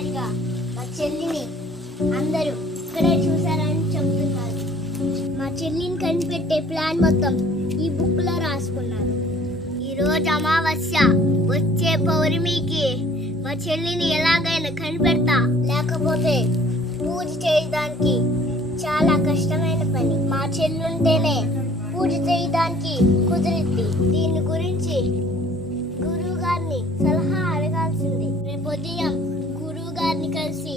మొదటిసారిగా మా చెల్లిని అందరూ ఇక్కడే చూసారని చెప్తున్నారు. మా చెల్లిని కనిపెట్టే ప్లాన్ మొత్తం ఈ బుక్ లో రాసుకున్నారు. ఈరోజు అమావాస్య, వచ్చే పౌర్ణమికి మా చెల్లిని ఎలాగైనా కనిపెడతా, లేకపోతే పూజ చేయడానికి చాలా కష్టమైన పని. మా చెల్లి ఉంటేనే పూజ చేయడానికి కుదిరిద్ది. దీని గురించి గురువు గారిని సలహా అడగాల్సింది. రేపు ఉదయం గురువు గారిని కలిసి